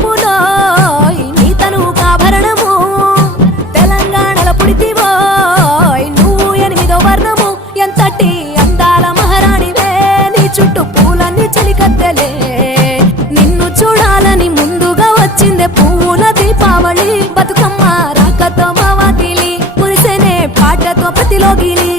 పూలో నీ తనువు కాభరణము తెలంగాణల పుడితివో నువ్వు 8వ వర్ణము ఎంతటి అందాల మహారాణివే నీ చుట్టూ పూలన్నీ చెలికత్తెలే నిన్ను చూడాలని ముందుగా వచ్చిందే పువ్వుల దీపావళి బతుకమ్మ రాకతో మా వాకిలి మురిసెనే పాటతో ప్రతిలోగిలి